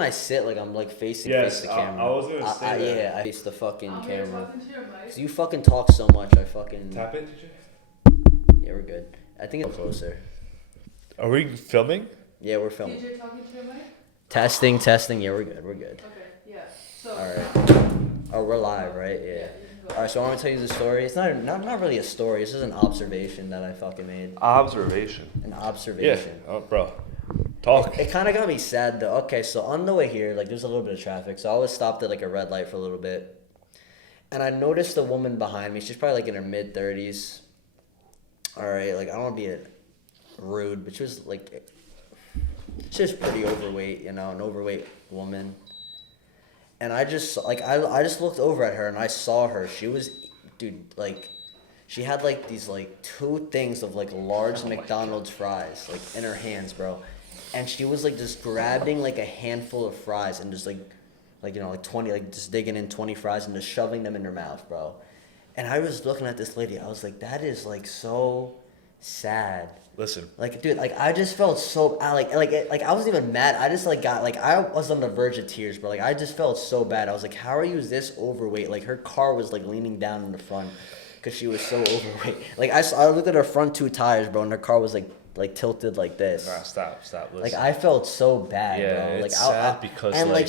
when I sit, like I'm like face the camera. I was gonna say that. Yeah, I face the fucking camera. Talking to your mic. Cause you fucking talk so much, I fucking. Tap it, did you? Yeah, we're good. I think it's closer. Are we filming? Yeah, we're filming. DJ talking to your mic. Testing. Yeah, we're good. Okay. Yeah. So. All right. Oh, we're live, right? Yeah. You can go. All right, so I want to tell you the story. It's not really a story. It's just an observation that I fucking made. Observation. An observation. Yeah. Oh, bro. Talk. It kind of got me sad though. Okay, so on the way here, like there's a little bit of traffic, so I was stopped at like a red light for a little bit, and I noticed a woman behind me. She's probably like in her mid-30s. All right, like I don't want to be rude, but she was pretty overweight, you know, an overweight woman. And I just looked over at her and I saw her. She was, dude, like, she had like these like 2 things of like large McDonald's fries like in her hands, bro. And she was like just grabbing like a handful of fries and just like 20, like just digging in 20 fries and just shoving them in her mouth, bro. And I was looking at this lady. I was like, that is like so sad. Listen. Like, dude, like I just felt so I wasn't even mad. I just like got like I was on the verge of tears, bro. Like I just felt so bad. I was like, how are you this overweight? Like her car was like leaning down in the front because she was so overweight. Like I looked at her front 2 tires, bro, and her car was like tilted like this. Nah, stop. Listen. Like I felt so bad, bro. Like it's sad because and like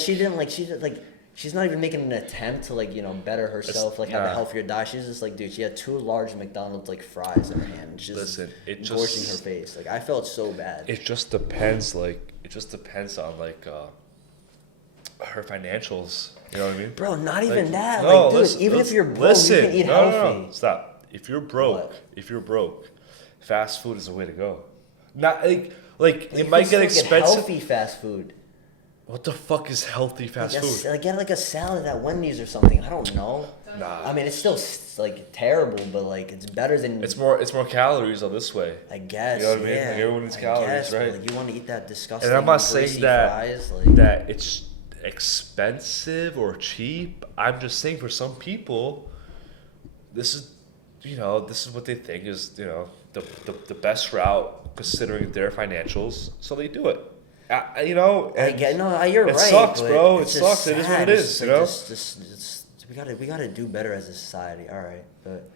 she's not even making an attempt to like, you know, better herself, like have a healthier diet. She's just like, dude, she had 2 large McDonald's like fries in her hand. She's engorging her face. Like I felt so bad. It just depends. Like it just depends on like her financials. You know what I mean? Bro, not even like, that. No, like, dude, even if you're broke, you can eat healthy. No, stop. If you're broke, fast food is the way to go. Not like it might get expensive. Get healthy fast food. What the fuck is healthy fast food? Like get like a salad at Wendy's or something. I don't know. Nah. I mean, it's still like terrible, but like it's better than. It's more calories on this way. I guess. You know what I mean? Yeah. Like everyone needs calories, right? Like you want to eat that disgusting. And I'm not saying that fries, like, that it's expensive or cheap. I'm just saying for some people, this is what they think is, you know, the best route considering their financials, so they do it. You know, and you're right. It sucks, bro. It sucks. Sad. It is what it is. You know. We gotta do better as a society. All right, but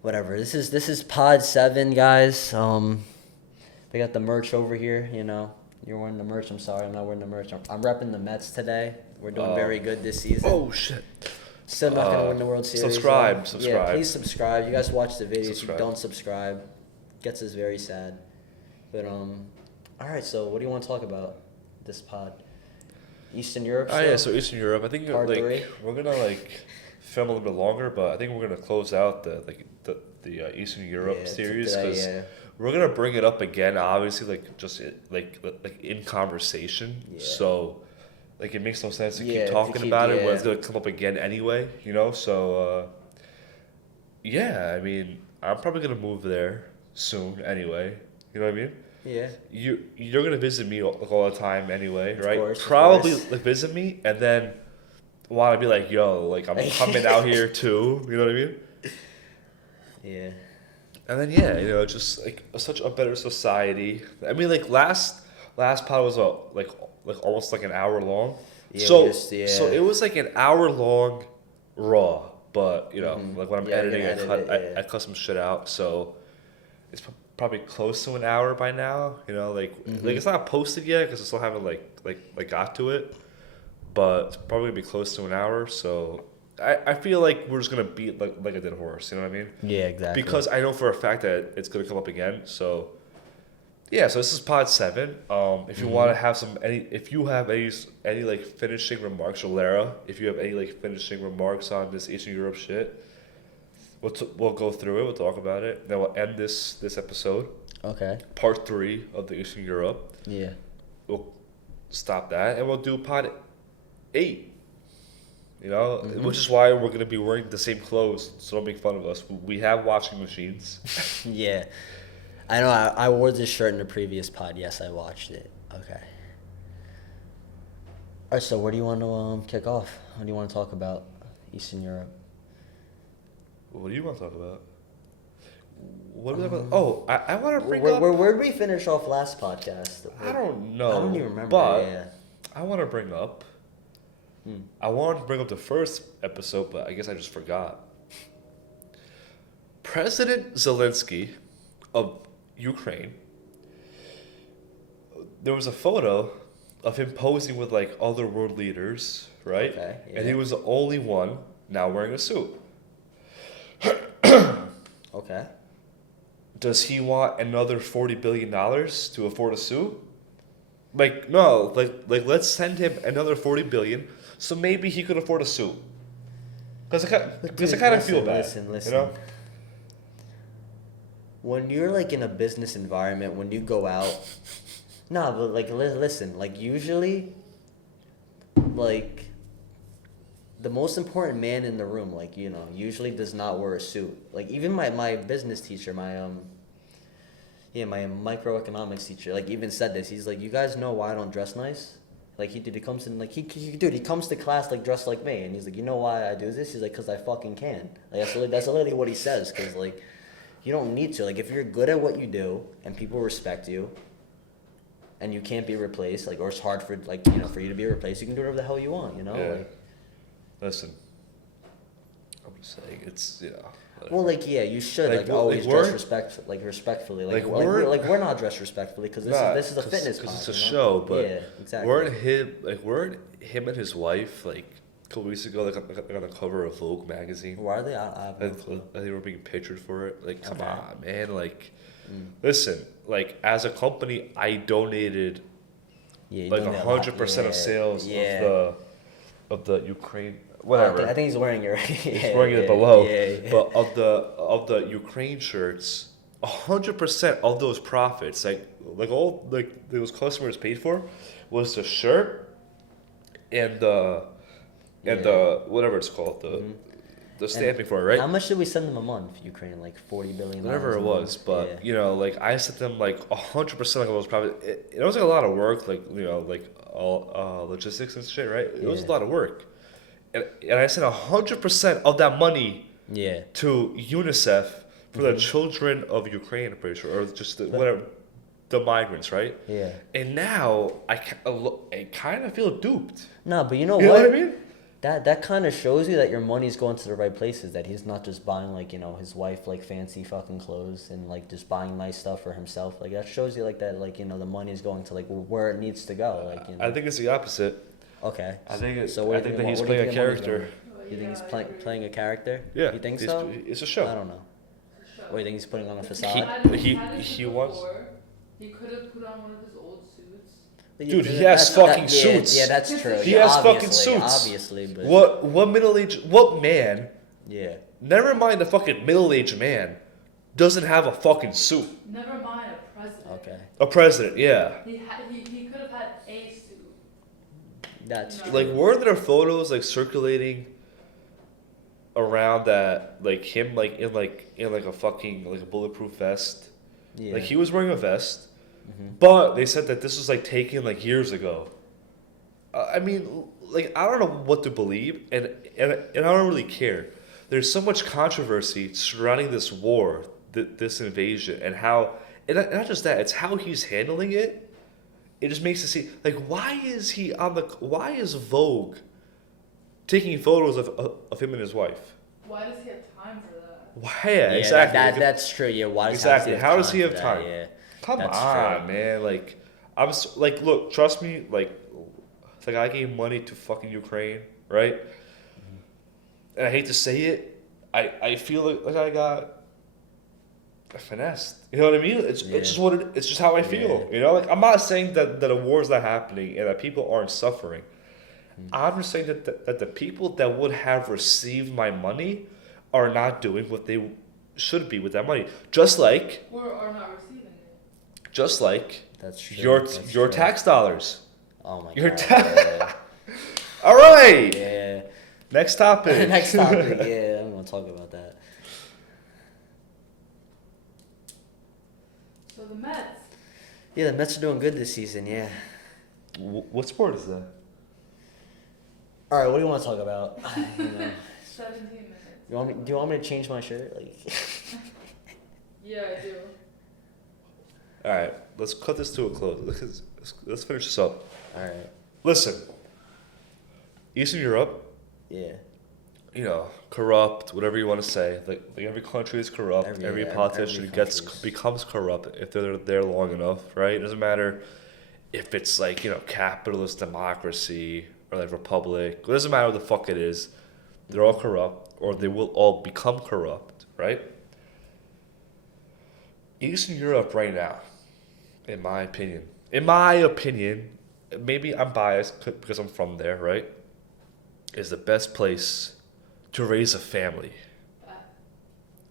whatever. This is Pod 7, guys. We got the merch over here. You know, you're wearing the merch. I'm sorry, I'm not wearing the merch. I'm repping the Mets today. We're doing very good this season. Oh shit. Still not gonna win the World Series. Subscribe. Yeah, please subscribe. You guys watch the videos. If you Subscribe. don't subscribe, gets us very sad. But all right. So what do you want to talk about this pod? Eastern Europe. Oh yeah, so Eastern Europe. I think Part like 3? we're gonna like film a little bit longer, but I think we're gonna close out the Eastern Europe series because we're gonna bring it up again. Obviously, like just like in conversation. Yeah. So like it makes no sense to keep talking about it when it's gonna come up again anyway. You know. So yeah, I mean, I'm probably gonna move there soon anyway. You know what I mean? Yeah. You're gonna visit me all the time anyway, right? Of course, Probably like visit me and then want to be like, yo, like I'm coming out here too. You know what I mean? Yeah. And then you know, just like such a better society. I mean, like last pod was like almost like an hour long. Yeah, so it was like an hour long raw, but you know, like when I'm editing, I cut some shit out. So it's probably close to an hour by now. You know, like it's not posted yet because I still haven't like got to it, but it's probably gonna be close to an hour. So I feel like we're just gonna beat like a dead horse. You know what I mean? Yeah, exactly. Because I know for a fact that it's gonna come up again. So yeah, so this is pod 7. If you want to have if you have any like finishing remarks, or Lara, if you have any like finishing remarks on this Eastern Europe shit. We'll go through it. We'll talk about it. Then we'll end this episode. Okay. Part 3 of the Eastern Europe. Yeah. We'll stop that and we'll do pod 8. You know, which is why we're gonna be wearing the same clothes. So don't make fun of us. We have washing machines. Yeah. I know. I wore this shirt in the previous pod. Yes, I watched it. Okay. All right. So where do you want to kick off? What do you want to talk about? Eastern Europe. What do you want to talk about? What was about? Oh, I want to bring up. Where did we finish off last podcast? I don't know. I don't even remember. But I want to bring up. I wanted to bring up the first episode, but I guess I just forgot. President Zelensky of Ukraine. There was a photo of him posing with like other world leaders, right? Okay, And he yeah. was the only one now wearing a suit. Okay. Does he want another $40 billion to afford a suit? Like no, like let's send him another $40 billion, so maybe he could afford a suit. Because I kind of feel bad. Listen. You know? When you're like in a business environment, when you go out, nah, but like listen, like usually, like the most important man in the room, like usually does not wear a suit. Like even my business teacher, my microeconomics teacher, like even said this. He's like, you guys know why I don't dress nice? Like he comes in like he comes to class like dressed like me, and he's like, you know why I do this? He's like, 'cause I fucking can. Like that's literally what he says, 'cause like. You don't need to. Like, if you're good at what you do and people respect you and you can't be replaced, like, or it's hard for, like, for you to be replaced, you can do whatever the hell you want, Yeah. Like, Listen, I'm just saying it's whatever. well, like, yeah, you should, like always dress respectfully. We're not dressed respectfully because this is a fitness because pod, it's a show, but yeah, exactly. weren't him and his wife like a couple weeks ago like on the cover of Vogue magazine? Why are they? I have no clue. They were being pictured for it. Like, come Okay. on, man. Like, listen. Like, as a company, I donated Yeah, you like donate a lot. 100% of sales Yeah. of the Ukraine whatever. I think he's wearing it. He's wearing it below. Yeah. But of the Ukraine shirts, 100% of those profits, like all like those customers paid for, was the shirt and the whatever it's called, the stamping for it, right? How much did we send them a month, Ukraine? Like $40 billion. Whatever it was, but like I sent them like 100% of those profits. It was like a lot of work, like like all logistics and shit, right? It was a lot of work, and I sent 100% of that money to UNICEF for the children of Ukraine, I'm pretty sure, or just whatever, the migrants, right? Yeah. And now I kind of feel duped. No, but you know You know what? what I mean? That kind of shows you that your money's going to the right places. That he's not just buying like his wife like fancy fucking clothes and like just buying nice stuff for himself. Like that shows you like that like the money is going to like where it needs to go. Like I think it's the opposite. Okay. I think where that do you he's what do you playing a think the money's character. going? You think he's playing a character? Yeah. You think it's- so? It's a show. I don't know. Or you think he's putting on a He facade? had he wants- before. He could have put on one of his old suits. Dude, he has fucking suits. Yeah, that's true. He Yeah, has fucking obviously, suits. Obviously, but What man? yeah. Never mind the fucking middle-aged man doesn't have a fucking suit. Never mind a president. Okay. A president, yeah. He could have had a suit. That's No. true. Like, weren't there photos like circulating around that like him like in a fucking like a bulletproof vest? Yeah. Like he was wearing a vest, but they said that this was like taken like years ago. I mean, like I don't know what to believe, and I don't really care. There's so much controversy surrounding this war, this invasion, and how, and not just that, it's how he's handling it. It just makes it seem like why is Vogue taking photos of him and his wife? Why does he have time for that? Why? Yeah, exactly. That's true. Yeah. Why does Exactly. He How does he have for that? time? Yeah. Come That's on, true. man. Like, like, look, trust me. Like I gave money to fucking Ukraine, right? And I hate to say it, I feel like I got finessed. You know what I mean? It's just it's just how I feel. Yeah. You know, like I'm not saying that a war is not happening and that people aren't suffering. I'm just saying that the people that would have received my money are not doing what they should be with that money. Just like Or are not receiving it. That's true. your That's your true. tax dollars. Oh my Your god. ta- All right. Yeah. Next topic. Next topic. Yeah, I'm gonna talk about that. So the Mets. Yeah, the Mets are doing good this season. Yeah. What sport is that? All right, what do you want to talk about? 17 minutes. Do you want me to change my shirt? Like. Yeah, I do. All right, let's cut this to a close. Let's finish this up. All right. Listen, Eastern Europe, Yeah. Corrupt, whatever you want to say. Like every country is corrupt. Every politician country's- becomes corrupt if they're there long enough, right? It doesn't matter if it's like, capitalist democracy or like republic. It doesn't matter what the fuck it is. They're all corrupt, or they will all become corrupt, right? Eastern Europe right now, in my opinion, maybe I'm biased because I'm from there, right? Is the best place to raise a family,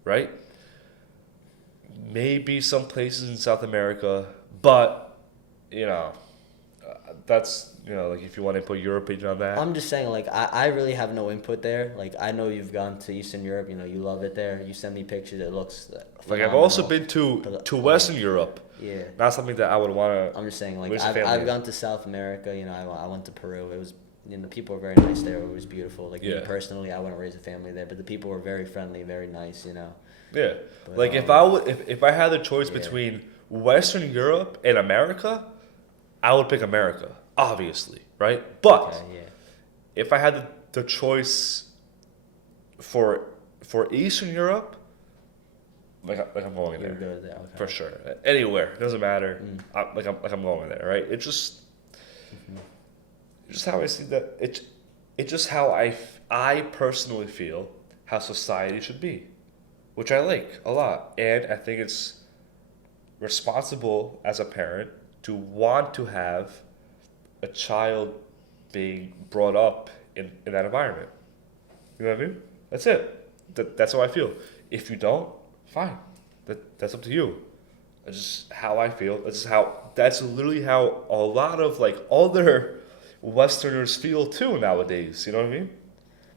right? Maybe some places in South America, but that's like if you want to put your opinion on that. I'm just saying, like, I really have no input there. Like, I know you've gone to Eastern Europe, you love it there. You send me pictures, it looks Like I've also been to Western Europe. Yeah. Not something that I would want to. I'm just saying, like, raise a I've family in. gone to South America, I went to Peru. It was, the people were very nice there. It was beautiful. Like, me Yeah. personally, I wouldn't raise a family there, but the people were very friendly, very nice, Yeah. But, Like if I had the choice between Western Europe and America, I would pick America, obviously, right? But Okay, yeah. if I had the choice for Eastern Europe, like I'm going You there would go there, okay. for sure. Anywhere, it doesn't matter. I'm going there, right? It's just how I see that. It's just how I personally feel how society should be, which I like a lot, and I think it's responsible as a parent to want to have a child being brought up in that environment. You know what I mean? That's it. That's how I feel. If you don't, fine. That's up to you. That's just how I feel. That's literally how a lot of like other Westerners feel too nowadays. You know what I mean?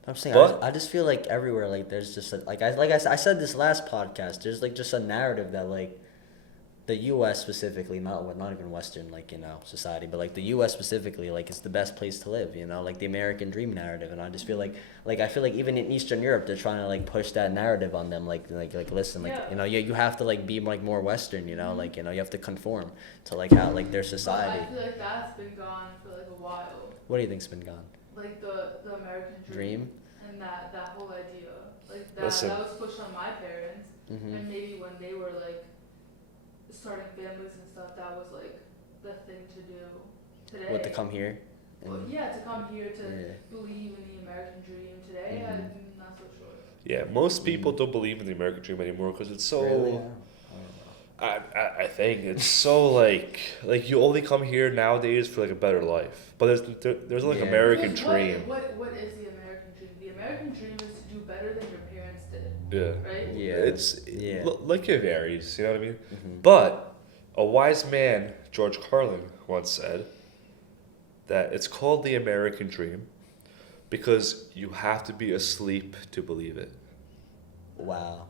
I'm saying, But- I just feel like everywhere, like, there's just I said this last podcast, there's like just a narrative that like the U.S. specifically, not even Western, like, society, but like the U.S. specifically, like, it's the best place to live, like the American dream narrative. And I just feel like I feel like even in Eastern Europe, they're trying to like push that narrative on them, like listen, like, Yeah. you have to like be like more Western, like, you have to conform to like how like their But society. I feel like that's been gone for like a while. What do you think's been gone? Like the American Dream? and that whole idea. Like that Listen. that was pushed on my parents, Mm-hmm. and maybe when they were like starting families and stuff, that was like the thing to do today. What, to come here? Well, yeah, to come here to Yeah. believe in the American dream today, Mhm. I'm not so sure. Yeah. Most people don't believe in the American dream anymore because it's so. Really? I think it's so like you only come here nowadays for like a better life, but there's like Yeah. American Because dream. What is the American dream? The American dream is to do better than your parents did, Yeah. right? Yeah. Like it varies, you know what I mean? Mhm. But a wise man, George Carlin, once said that it's called the American dream because you have to be asleep to believe it. Wow.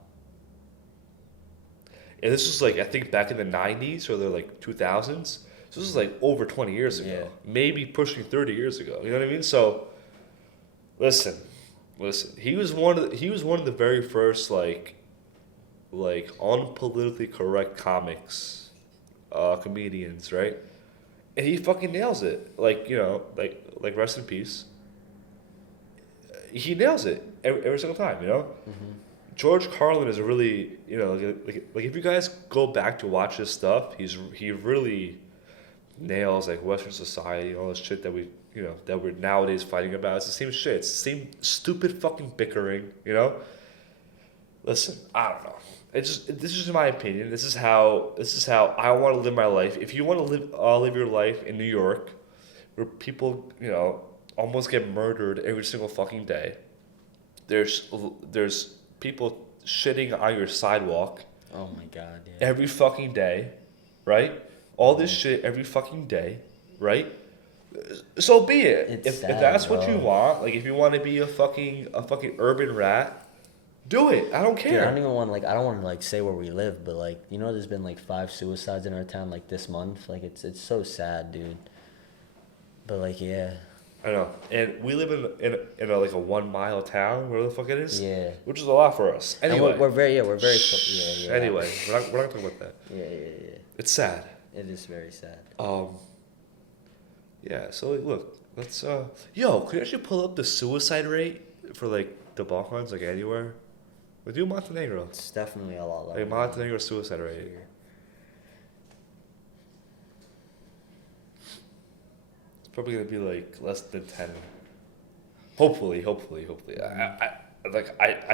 And this was like I think back in the 90s or the like 2000s. So this is like over 20 years ago, Yeah. maybe pushing 30 years ago. You know what I mean? So listen. He was one of the very first like unpolitically correct comics, comedians, right? And he fucking nails it. Like like rest in peace. He nails it every single time. Mm-hmm. George Carlin is really, like if you guys go back to watch his stuff, he really nails like Western society and all this shit that that we're nowadays fighting about. It's the same shit. It's the same stupid fucking bickering. Listen, I don't know. This is just my opinion. This is how I want to live my life. If you want to live your life in New York, where people almost get murdered every single fucking day. There's people shitting on your sidewalk Oh my God. Yeah. every fucking day, right? All this shit every fucking day, right? So be it. It's If sad, that's what you bro. want, like if you want to be a fucking urban rat, do it. I don't Dude, I care. don't even want I don't want to like say where we live, but like there's been like 5 suicides in our town like this month. Like it's so sad, dude. But like yeah, I know. And we live in a like a 1 mile town, where the fuck it is. yeah. Which is a lot for us. And Anyway. we're very close. Yeah. Anyway, we're not talking about that. Yeah. It's sad. It is very sad. Yeah. So like, look, let's yo, could you actually pull up the suicide rate for like the Balkans, like anywhere? We do Montenegro. It's definitely a lot lower. Like Montenegro suicide rate. Here. It's probably gonna be like less than 10. Hopefully. I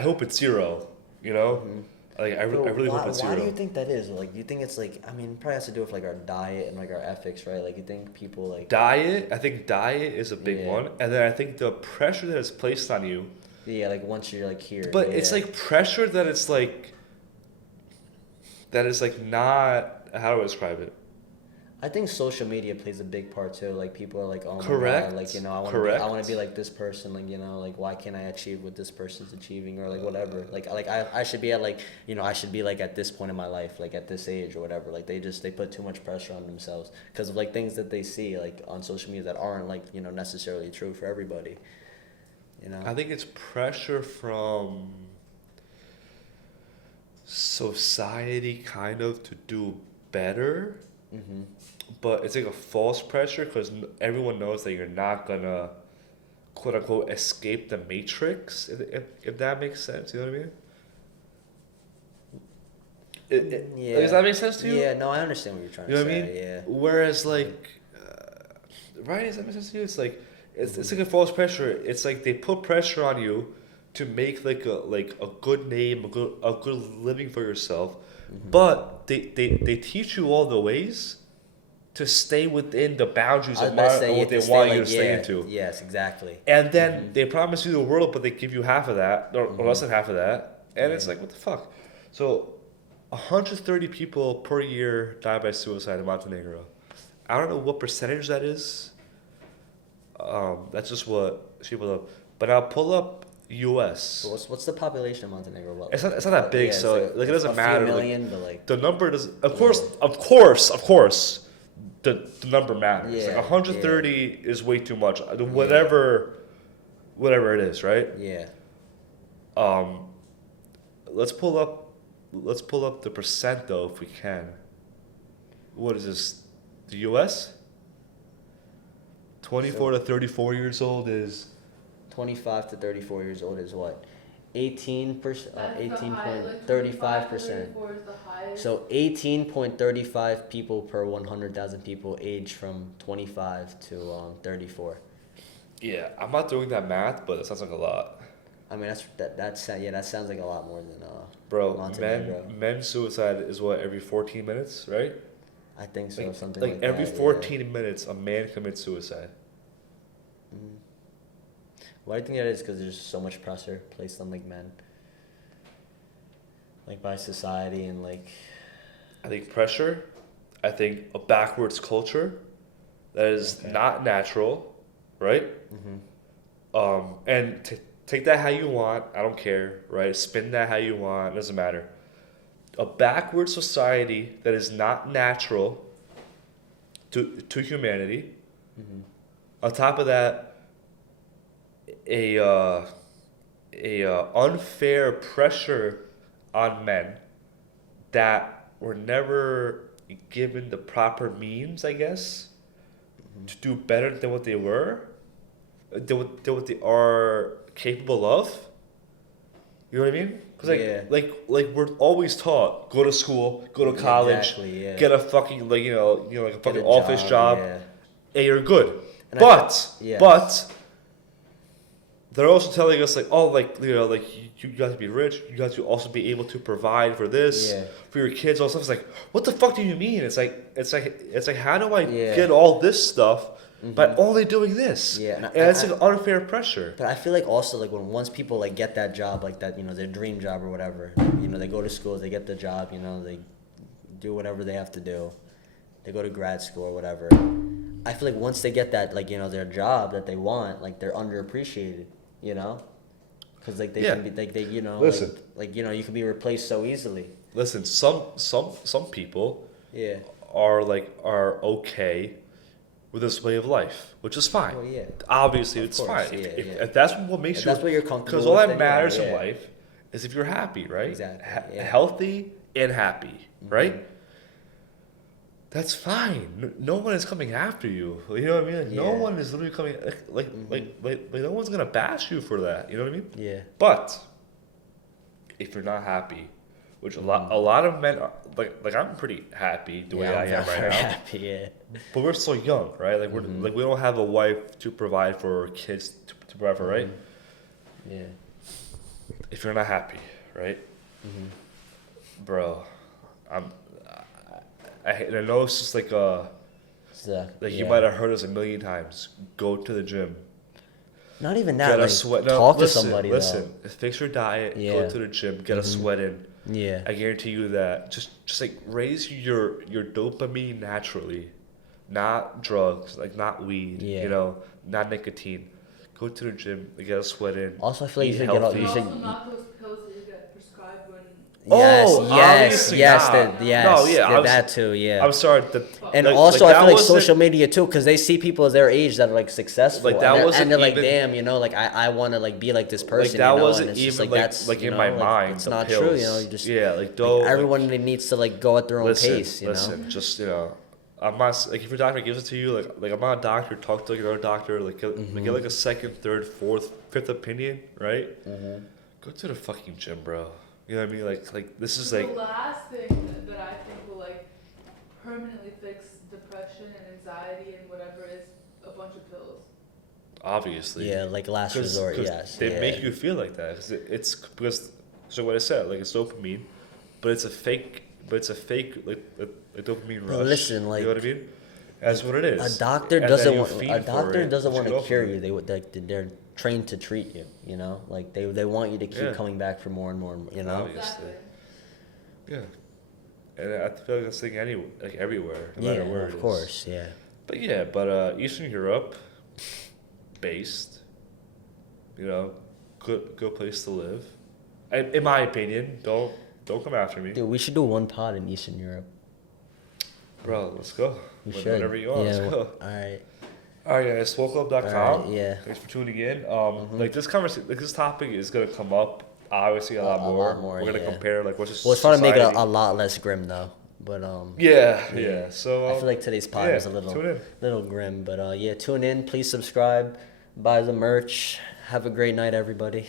hope it's 0. You know. Mhm. Like I Bro, really hope it's 0. why do you think that is? Like, do you think it's like, I mean, it probably has to do with like our diet and like our ethics, right? Like, you think people like Diet. I think diet is a big Yeah. one, and then I think the pressure that is placed on you. yeah, like once you're like here, But yeah. it's like pressure that it's like. That is like not. How do I describe it? I think social media plays a big part too. Like people are like, oh my Correct. god, like I want Correct. to be like this person. Like like why can't I achieve what this person's achieving or like whatever. Like I should be at like I should be like at this point in my life, like at this age or whatever. Like they put too much pressure on themselves because of like things that they see like on social media that aren't like necessarily true for everybody. I think it's pressure from society kind of to do better, Mhm. but it's like a false pressure because everyone knows that you're not gonna quote unquote escape the matrix, if that makes sense. You know what I mean? Yeah. Does that make sense to you? Yeah, no, I understand what you're trying You know to what I say. mean? Yeah. Whereas like, right? Does that make sense to you? It's like it's like a false pressure. It's like they put pressure on you to make like a good name, a good living for yourself, but they teach you all the ways to stay within the boundaries I was of about to say, what you they have to want stay, you like, to stay yeah, into. Yes, exactly. And then they promise you the world, but they give you half of that, or less than half of that. And it's Yeah. like, what the fuck? So, 130 people per year die by suicide in Montenegro. I don't know what percentage that is. That's just what people know. But I'll pull up U.S. So what's the population of Montenegro? What, It's not that big, yeah, so it's like it doesn't a matter. Few Like, million, but like the number does. Of Yeah. course. The number matters. Yeah, Like 130 is way too much. Whatever it is, right? yeah. Um, let's pull up the percent though if we can. What is this? The U.S. 24 to 34 years old is 25 to 34 years old is what? 18%, That's the high, 18.35%. 34 is the highest. So 18.35 people per 100,000 people aged from 25 to 34. yeah. I'm not doing that math, but it sounds like a lot. I mean that sounds like a lot more than Bro, Montenegro. men suicide is what, every 14 minutes, right? I think so, Like, something like like every that, 14 minutes, a man commits suicide. Yeah. Why do you think that is? Because there's so much pressure placed on like men, like by society and like. I think pressure. I think a backwards culture that is Okay. not natural, right? And take that how you want. I don't care, right? Spin that how you want. Doesn't matter. A backward society that is not natural to humanity. On top of that, a unfair pressure on men that were never given the proper means, I guess, to do better than what they were, than what they are capable of. You know what I mean? Cause Yeah. like we're always taught, go to school, go to college, Exactly, yeah. get a fucking like like a fucking a office job, yeah. and you're good. And Yes. But they're also telling us like, oh, like like you got to be rich, you got to also be able to provide for this, Yeah. for your kids, all stuff. It's like, what the fuck do you mean? It's like how do I Yeah. get all this stuff by only doing this? Yeah, and and it's I- like unfair pressure. But I feel like also like once people like get that job like that, their dream job or whatever, they go to school, they get the job, they do whatever they have to do, they go to grad school or whatever. I feel like once they get that their job that they want, like they're underappreciated, because like they Yeah. can be like they Listen. like you can be replaced so easily. Listen, some people Yeah. are okay with this way of life, which is fine. Well, yeah. Obviously, Of it's course, fine. yeah, If yeah. that's what makes If you, that's what you're comfortable because all with, that then yeah, matters in yeah. life is if you're happy, right? Exactly, yeah. Healthy and happy, right? that's fine. No one is coming after you. You know what I mean? Like, no Yeah. one is literally coming. Like, no one's gonna bash you for that. You know what I mean? Yeah. But if you're not happy, which a lot of men are, like I'm pretty happy the way I am right very now. happy, yeah. But we're still young, right? Like we're like we don't have a wife to provide for our kids to provide for, right? Yeah. If you're not happy, right, bro, I know it's just like So, like you yeah. might have heard us a million times. Go to the gym. Not even that. Get a Like, sweat. No, talk listen, to somebody. listen. Fix your diet. Yeah. Go to the gym. Get a sweat in. Though. Yeah. I guarantee you that just like raise your dopamine naturally, not drugs, like not weed. Yeah. You know, not nicotine. Go to the gym. Get a sweat in. Also, I feel like Eat you should get all. healthy. You And should. also not those pills that you get prescribed when. Yes, Oh, yes, obviously yes, not. yes. No, yeah, I was- that too. Yeah. I'm sorry. And like, also, like, I that feel like wasn't- social media too, because they see people their age that are like successful, Like, that and they're, wasn't and they're like, even- damn, you know, like I want to like be like this person. that you know? wasn't and it's just, even, like like- that's like, you in know, my like, mind, It's the not true, you know. pills. You just Yeah, like, don't, like- everyone needs to like go at their own listen, pace. You listen. know. Just I'm not like if your doctor gives it to you, like I'm not a doctor. Talk to like another doctor. Like get like a second, third, fourth, fifth opinion, right? Go to the fucking gym, bro. You know what I mean? Like this is like The last thing that I think will like permanently fix depression and anxiety and whatever is a bunch of pills. obviously. Yeah, like last resort. Yes. They yeah. make you feel like that. It's because so what I said, like it's dopamine, but it's a fake. But it's a fake like a dopamine rush. But listen, like, you know what I mean? That's what it is. A doctor And then doesn't you want. feed A for doctor it, doesn't but want go to cure for it. you. They're trained to treat you. You know, like they want you to keep Yeah. coming back for more and more. You know. Obviously. Exactly. Yeah. And I feel like that's thing like everywhere, no matter where it is. of course. Yeah. But yeah, Eastern Europe based, you know, good place to live. In my opinion, don't come after me. Dude, we should do one pod in Eastern Europe. Bro, let's go. We should. Whenever you want, let's go. All right. Alright guys, SWOLclub.com. All right, yeah. Thanks for tuning in. Like this conversation, like this topic is gonna come up obviously a lot more. We're gonna yeah. compare like what's Well, it's trying to make it society. a lot less grim though. But Yeah. So I feel like today's pod yeah, was a tune little in. grim. But yeah, tune in. Please subscribe. Buy the merch. Have a great night, everybody.